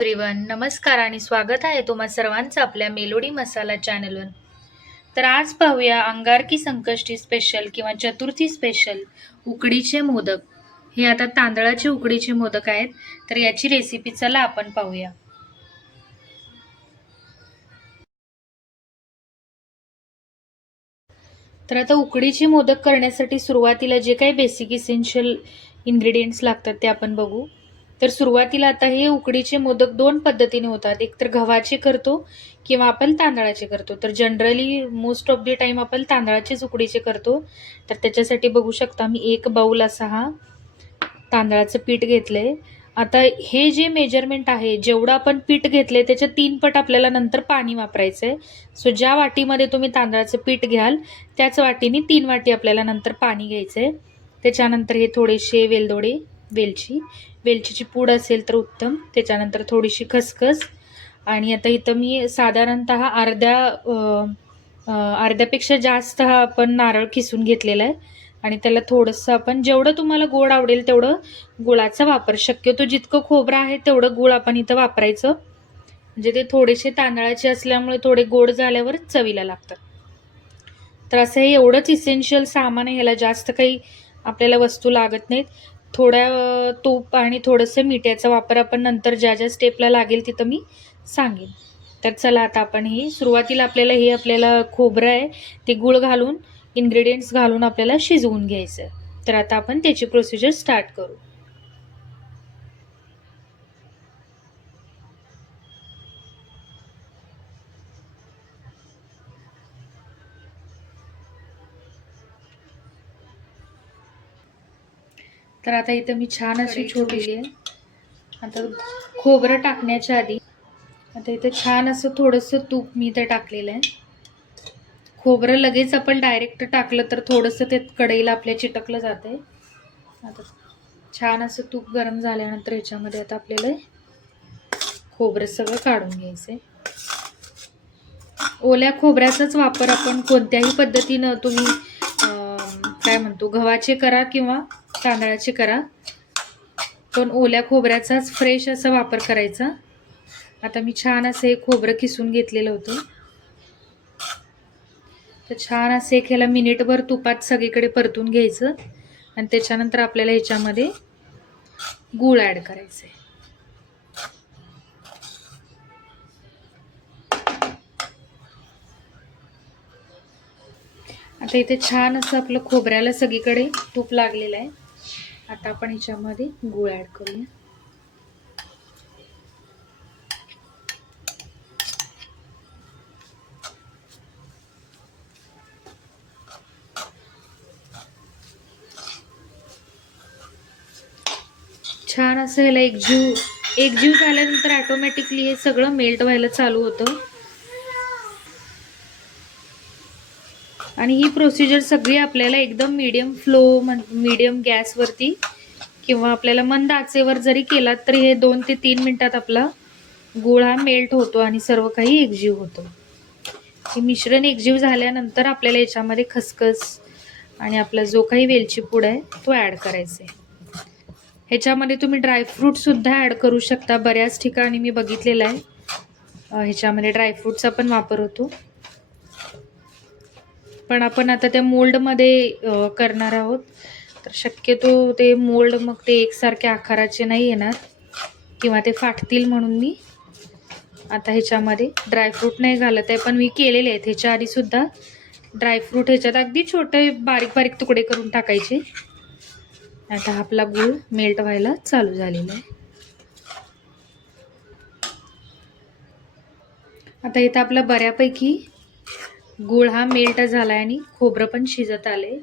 Everyone नमस्कार आणि स्वागत आहे तुम्हा सर्वांचं आपल्या मेलोडी मसाला चॅनलवर तर आज पाहूया अंगारकी संकष्टी स्पेशल किंवा चतुर्थी स्पेशल उकडीचे मोदक. हे आता तांदळाचे उकडीचे मोदक आहेत तर याची रेसिपी चला आपण पाहूया. तर आता उकडीचे मोदक करण्यासाठी सुरुवातीला जे काही बेसिक इसेन्शियल इन्ग्रेडियंट्स लागतात ते आपण बघू. तर सुरुवातीला आता हे उकडीचे मोदक दोन पद्धतीने होतात. एक तर गव्हाचे करतो किंवा आपण तांदळाचे करतो. तर generally most of the time आपण तांदळाचेच उकडीचे करतो. तर त्याच्यासाठी बघू शकता मी एक बाऊल असा हा तांदळाचं पीठ घेतलंय. आता हे जे मेजरमेंट आहे जेवढं आपण पीठ घेतले त्याच्या तीन पट आपल्याला नंतर पाणी वापरायचं आहे सो ज्या वाटीमध्ये तुम्ही तांदळाचं पीठ घ्याल त्याच वाटीने तीन वाटी आपल्याला नंतर पाणी घ्यायचं आहे त्याच्यानंतर हे थोडेसे वेलदोडे वेलची. वेलचीची पूड असेल तर उत्तम. त्याच्यानंतर थोडीशी खसखस. आणि आता इथं मी साधारणत अर्ध्या अर्ध्यापेक्षा जास्त हा आपण नारळ किसून घेतलेला आहे. आणि त्याला थोडंसं आपण जेवढं तुम्हाला गोड आवडेल तेवढं गुळाचा वापर. शक्यतो जितकं खोबरं आहे तेवढं गुळ आपण इथं वापरायचं. म्हणजे ते थोडेसे तांदळाचे असल्यामुळे थोडे गोड झाल्यावर चवीला लागतात. तर असं हे एवढंच इसेन्शियल सामान आहे. ह्याला जास्त काही आपल्याला वस्तू लागत नाहीत. थोड्या तूप आणि थोडंसं मीठ याचा वापर आपण नंतर ज्या ज्या स्टेपला लागेल तिथं मी सांगेन. तर चला आता आपण ही सुरुवातीला आपल्याला हे आपल्याला खोबरं आहे ते गूळ घालून इन्ग्रेडियंट्स घालून आपल्याला शिजवून घ्यायचं. आहे तर आता आपण त्याची प्रोसिजर स्टार्ट करू. तर आता इथं मी छान अशी छोडलेली आहे. आता खोबरं टाकण्याच्या आधी आता इथं छान असं थोडंसं तूप मी इथं टाकलेलं आहे. खोबरं लगेच आपण डायरेक्ट टाकलं तर थोडंसं ते कढईला आपल्या चिटकलं जातं आहे आता छान असं तूप गरम झाल्यानंतर ह्याच्यामध्ये आता आपल्याला खोबरं सगळं काढून घ्यायचं आहे ओल्या खोबऱ्याचाच वापर आपण कोणत्याही पद्धतीनं तुम्ही काय म्हणतो गव्हाचे करा किंवा तांदळाची करा. पण ओल्या खोबऱ्याचाच फ्रेश असा वापर करायचा. आता मी छान असं हे खोबरं किसून घेतलेलं होतं. तर छान असं एक ह्याला मिनिटभर तुपात सगळीकडे परतून घ्यायचं. आणि त्याच्यानंतर आपल्याला ह्याच्यामध्ये गूळ ॲड करायचं आहे आता इथे छान असं आपलं खोबऱ्याला सगळीकडे तूप लागलेलं आहे. आता आपण ह्याच्यामध्ये गूळ ॲड करूया. छान असं ह्याला एकजीव एकजीव झाल्यानंतर ऑटोमॅटिकली हे सगळं मेल्ट व्हायला चालू होतं. आणि ही प्रोसिजर सगळी आपल्याला एकदम मीडियम फ्लो मीडियम गॅसवरती किंवा आपल्याला मंद आचेवर जरी केलात तरी हे दोन ते तीन मिनटात आपला गुळ हा मेल्ट होतो आणि सर्व काही एकजीव होतं. हे मिश्रण एकजीव झाल्यानंतर आपल्याला याच्यामध्ये खसखस आणि आपला जो काही वेलची पूड आहे तो ॲड करायचा आहे ह्याच्यामध्ये तुम्ही ड्रायफ्रूटसुद्धा ॲड करू शकता. बऱ्याच ठिकाणी मी बघितलेलं आहे. ह्याच्यामध्ये ड्रायफ्रूटचा पण वापर होतो. पण आपण आता त्या मोल्डमध्ये करणार आहोत. तर शक्यतो ते मोल्ड मग ते एकसारख्या आकाराचे नाही येणार. किंवा ते फाटतील म्हणून मी आता ह्याच्यामध्ये ड्रायफ्रूट नाही घालत आहे. पण मी केलेले आहेत. ह्याच्या आधीसुद्धा ड्रायफ्रूट ह्याच्यात अगदी छोटे बारीक बारीक तुकडे करून टाकायचे. आता आपला गूळ मेल्ट व्हायला चालू झालेला आहे. आता इथं आपला बऱ्यापैकी गूळ हा मेल्ट झाला आहे आणि खोबरं पण शिजत आले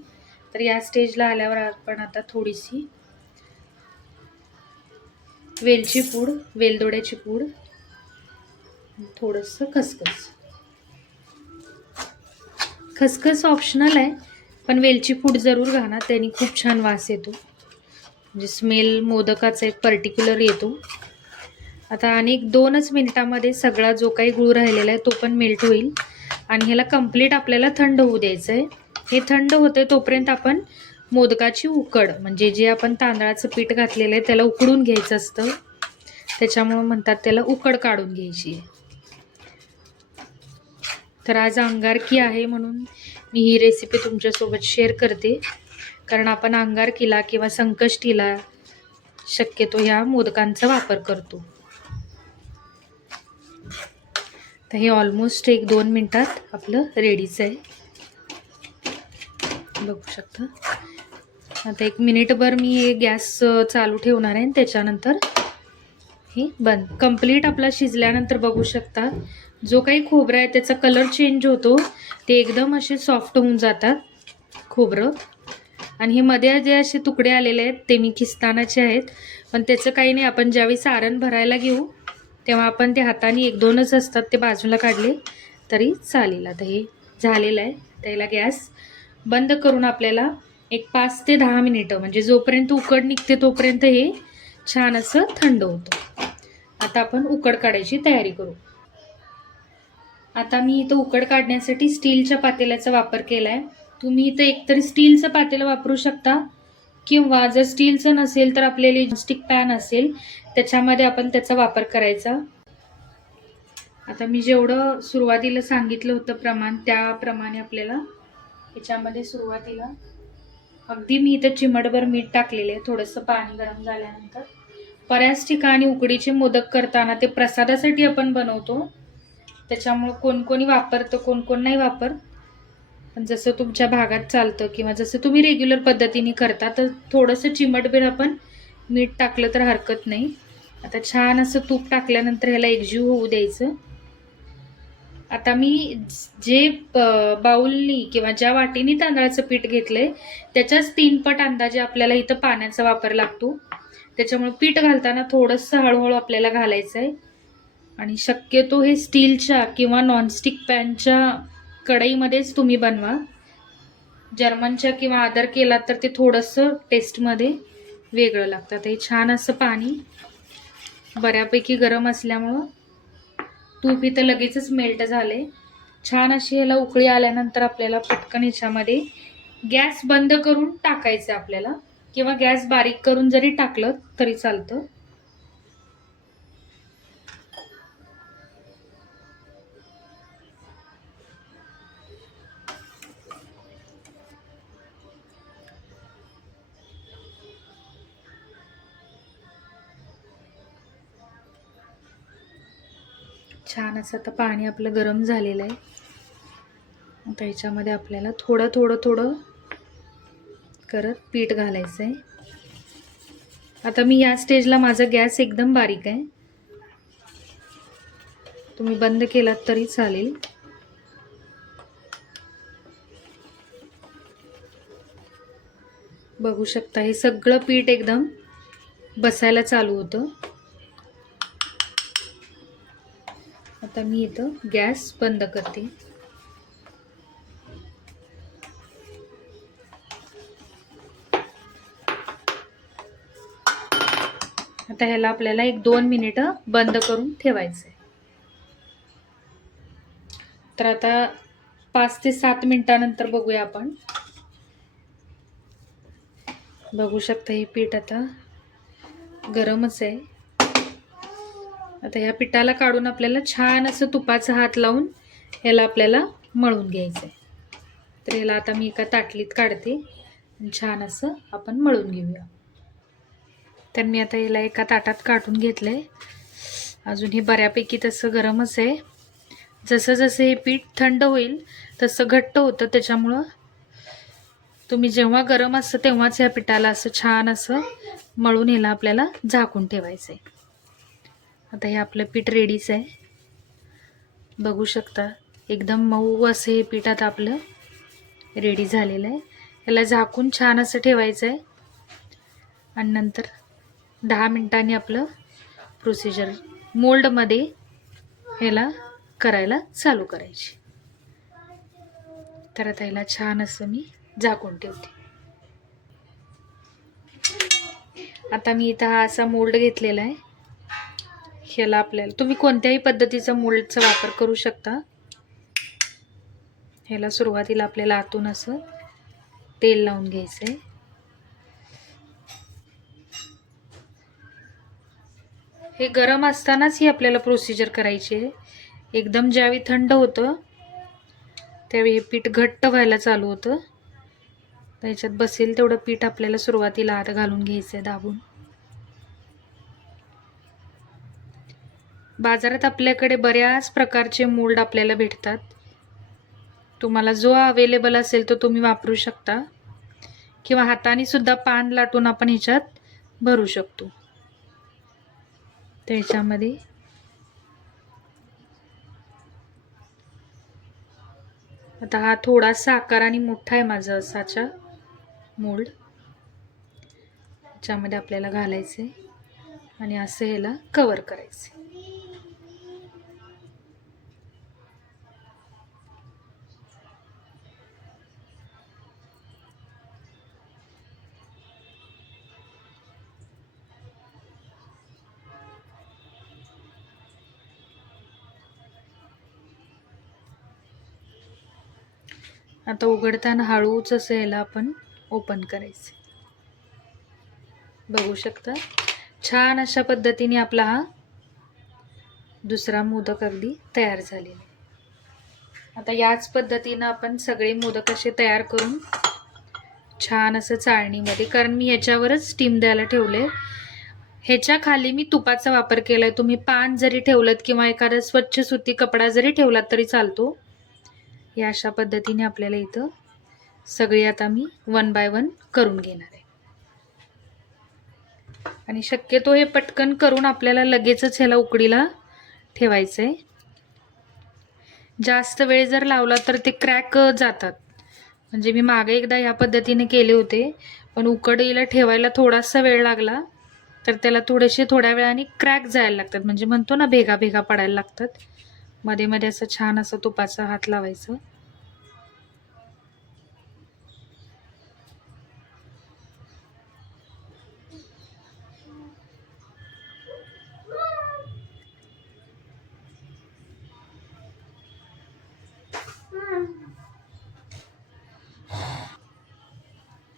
तर या स्टेजला आल्यावर आपण आता थोडीशी वेलची पूड वेलदोड्याची पूड थोडंसं खसखस. खसखस ऑप्शनल आहे पण वेलची पूड जरूर घाला त्याने खूप छान वास येतो. म्हणजे स्मेल मोदकाचा एक पर्टिक्युलर येतो. आता आणि दोनच मिनिटामध्ये सगळा जो काही गूळ राहिलेला आहे तो पण मेल्ट होईल. आणि ह्याला कंप्लीट आपल्याला थंड होऊ द्यायचं आहे हे थंड होते तोपर्यंत आपण मोदकाची उकड म्हणजे जे आपण तांदळाचं पीठ घातलेलं आहे त्याला उकडून घ्यायचं असतं. त्याच्यामुळं म्हणतात त्याला उकड काढून घ्यायची. तर आज अंगारकी आहे म्हणून मी ही रेसिपी तुमच्यासोबत शेअर करते. कारण आपण अंगारकीला किंवा संकष्टीला शक्यतो ह्या मोदकांचा वापर करतो. तर हे ऑलमोस्ट एक दोन मिनटात आपलं रेडीचं आहे. बघू शकता. आता एक मिनिटभर मी हे गॅस चालू ठेवणार आहे आणि त्याच्यानंतर हे बंद. कंप्लीट आपला शिजल्यानंतर बघू शकता. जो काही खोबरं आहे त्याचा कलर चेंज होतो. ते एकदम असे सॉफ्ट होऊन जातात खोबरं. आणि हे मध्ये जे असे तुकडे आलेले आहेत ते मी खिस्तानाचे आहेत. पण त्याचं काही नाही आपण ज्यावेळी सारण भरायला घेऊ तेव्हा आपण ते हाताने एक दोनच असतात ते बाजूला काढले तरी चालेल. आता हे झालेलं आहे. त्याला गॅस बंद करून आपल्याला एक पाच ते दहा मिनिटं म्हणजे जोपर्यंत उकड निघते तोपर्यंत हे छान असं थंड होतं. आता आपण उकड काढायची तयारी करू. आता मी इथं उकड काढण्यासाठी स्टीलच्या पातेल्याचा वापर केला आहे तुम्ही इथं एकतरी स्टीलचं पातेलं वापरू शकता. किंवा जर स्टीलचं नसेल तर आपल्याला स्टिक पॅन असेल त्याच्यामध्ये आपण त्याचा वापर करायचा. आता मी जेवढं सुरुवातीला सांगितलं होतं प्रमाण त्याप्रमाणे आपल्याला याच्यामध्ये सुरुवातीला अगदी मी इथं चिमटभर मीठ टाकलेले आहे थोडंसं पाणी गरम झाल्यानंतर. बऱ्याच ठिकाणी उकडीचे मोदक करताना ते प्रसादासाठी आपण बनवतो. त्याच्यामुळं कोण कोणी वापरतं कोण कोण नाही वापरत. पण जसं तुमच्या भागात चालतं किंवा जसं तुम्ही रेग्युलर पद्धतीने करता तर थोडंसं चिमटभर आपण मीठ टाकलं तर हरकत नाही. आता छान असं तूप टाकल्यानंतर ह्याला एकजीव होऊ द्यायचं. आता मी जे प- बाऊलनी किंवा ज्या वाटीने तांदळाचं पीठ घेतलंय त्याच्याच तीन पट अंदाजे आपल्याला इथं पाण्याचा वापर लागतो. त्याच्यामुळे पीठ घालताना थोडंसं हळूहळू आपल्याला घालायचं आहे आणि शक्यतो हे स्टीलच्या किंवा नॉनस्टिक पॅनच्या कढईमध्येच तुम्ही बनवा. जर्मनच्या किंवा आदर केला तर ते थोडंसं टेस्टमध्ये वेगळं लागतं. ते छान असं पाणी बऱ्यापैकी गरम असल्यामुळं तूप इथं लगेचच मेल्ट झाले छान अशी ह्याला उकळी आल्यानंतर आपल्याला पटकन ह्याच्यामध्ये गॅस बंद करून टाकायचं आहे आपल्याला. किंवा गॅस बारीक करून जरी टाकलं तरी चालतं. छान असं आता पाणी आपलं गरम झालेलं आहे. आता ह्याच्यामध्ये आपल्याला थोडं थोडं थोडं करत पीठ घालायचं आहे. आता मी या स्टेजला माझा गॅस एकदम बारीक आहे. तुम्ही बंद केलात तरी चालेल. बघू शकता हे सगळं पीठ एकदम बसायला चालू होतं. आता मी इथं गॅस बंद करते. आता ह्याला आपल्याला एक दोन मिनिटं बंद करून ठेवायचं आहे तर आता पाच ते सात मिनिटानंतर बघूया आपण. बघू शकता हे पीठ आता गरमच आहे. आता ह्या पिठाला काढून आपल्याला छान असं तुपाचा हात लावून ह्याला आपल्याला मळून घ्यायचं आहे तर ह्याला आता मी एका ताटलीत काढते. छान असं आपण मळून घेऊया. तर मी आता याला एका ताटात काढून घेतलं आहे अजून हे बऱ्यापैकी तसं गरमच आहे. जसं जसं हे पीठ थंड होईल तसं घट्ट होतं. त्याच्यामुळं तुम्ही जेव्हा गरम असतं तेव्हाच ह्या पिठाला असं छान असं मळून ह्याला आपल्याला झाकून ठेवायचं आहे आता हे आपलं पीठ रेडीच आहे. बघू शकता एकदम मऊ असं हे पीठ आता आपलं रेडी झालेलं आहे. ह्याला झाकून छान असं ठेवायचं आहे. आणि नंतर दहा मिनटांनी आपलं प्रोसिजर मोल्डमध्ये ह्याला करायला चालू करायची. तर आता ह्याला छान असं मी झाकून ठेवते. आता मी इथं हा असा मोल्ड घेतलेला आहे. ह्याला आपल्याला तुम्ही कोणत्याही पद्धतीचा मोल्डचा वापर करू शकता. ह्याला सुरुवातीला आपल्याला आतून असं तेल लावून घ्यायचं आहे हे गरम असतानाच ही आपल्याला प्रोसिजर करायची आहे. एकदम ज्यावेळी थंड होतं त्यावेळी हे पीठ घट्ट व्हायला चालू होतं. त्याच्यात बसेल तेवढं पीठ आपल्याला सुरुवातीला आत घालून घ्यायचं आहे दाबून. बाजारात आपल्याकडे बऱ्याच प्रकारचे मोल्ड आपल्याला भेटतात. तुम्हाला जो अवेलेबल असेल तो तुम्ही वापरू शकता. किंवा हाताने सुद्धा पान लाटून आपण ह्याच्यात भरू शकतो. त्याच्यामध्ये आता हा थोडासा आकाराने मोठा आहे माझा असाचा मोल्ड. त्याच्यामध्ये आपल्याला घालायचे आणि असं ह्याला कवर करायचे आता उघडताना हळूच असं याला आपण ओपन करायचं. बघू शकता? छान अशा पद्धतीने आपला हा दुसरा मोदक अगदी तयार झालेला आता याच पद्धतीनं आपण सगळे मोदक असे तयार करून छान असं चाळणीमध्ये कारण मी ह्याच्यावरच स्टीम द्यायला ठेवले ह्याच्या खाली मी तुपाचा वापर केला आहे तुम्ही पान जरी ठेवलं किंवा एखादा स्वच्छ सुती कपडा जरी ठेवलात तरी चालतो. या अशा पद्धतीने आपल्याला इथं सगळी आता मी वन बाय वन करून घेणार आहे. आणि शक्यतो हे पटकन करून आपल्याला लगेचच ह्याला उकडीला ठेवायचं आहे जास्त वेळ जर लावला तर ते क्रॅक जातात. म्हणजे मी मागे एकदा ह्या पद्धतीने केले होते पण उकडीला ठेवायला थोडासा वेळ लागला तर त्याला थोडेसे थोड्या वेळाने क्रॅक जायला लागतात. म्हणजे म्हणतो ना भेगा भेगा पडायला लागतात. मध्ये मध्ये असं छान असं तुपाचा हात लावायचं.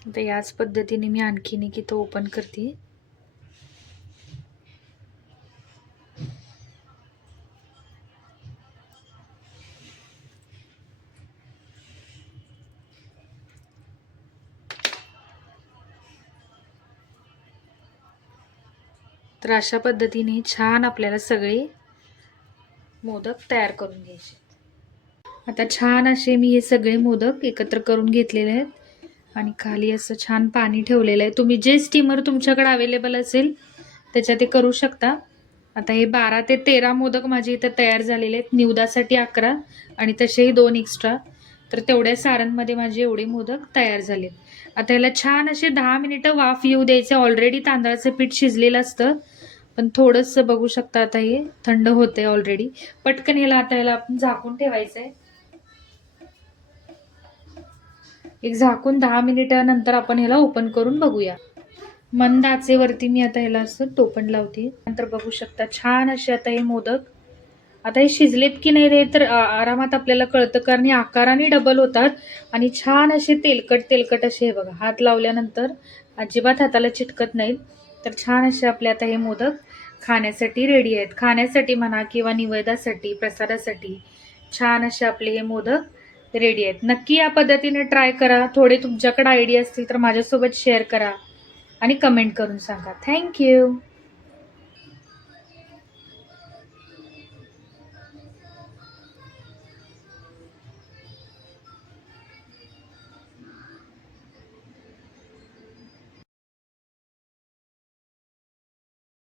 तर याच पद्धतीने मी आणखीन एक इथं ओपन करते. तर अशा पद्धतीने छान आपल्याला सगळे मोदक तयार करून घ्यायचे. आता छान असे मी हे सगळे मोदक एकत्र करून घेतलेले आहेत आणि खाली असं छान पाणी ठेवलेलं आहे. तुम्ही जे स्टीमर तुमच्याकडे अवेलेबल असेल त्याच्यात ते करू शकता. आता हे बारा ते तेरा मोदक माझे इथं तयार झालेले आहेत. निवदासाठी अकरा आणि तसेही दोन एक्स्ट्रा तर तेवढ्या सारांमध्ये माझे एवढे मोदक तयार झालेत. आता याला छान असे दहा मिनिटं वाफ येऊ द्यायचे. ऑलरेडी तांदळाचं पीठ शिजलेलं असतं. पण थोडंसं बघू शकता आता हे थंड होते ऑलरेडी पटकन याला आता याला आपण झाकून ठेवायचं आहे एक झाकून दहा मिनिटानंतर आपण ह्याला ओपन करून बघूया. मंद आचेवरती मी आता ह्याला असं टोपण लावते. नंतर बघू शकता छान असे आता हे मोदक. आता हे शिजलेत की नाही रे तर आरामात आपल्याला कळतं कारण हे आकाराने डबल होतात. आणि छान असे तेलकट तेलकट असे हे बघा हात लावल्यानंतर अजिबात हाताला चिटकत नाहीत. तर छान असे आपले आता हे मोदक खाण्यासाठी रेडी आहेत. खाण्यासाठी म्हणा किंवा निवेदासाठी प्रसादासाठी छान असे आपले हे मोदक रेडी आहेत. नक्की या पद्धतीने ट्राय करा. थोडे तुमच्याकडे आयडिया असतील तर माझ्यासोबत शेअर करा आणि कमेंट करून सांगा. थँक्यू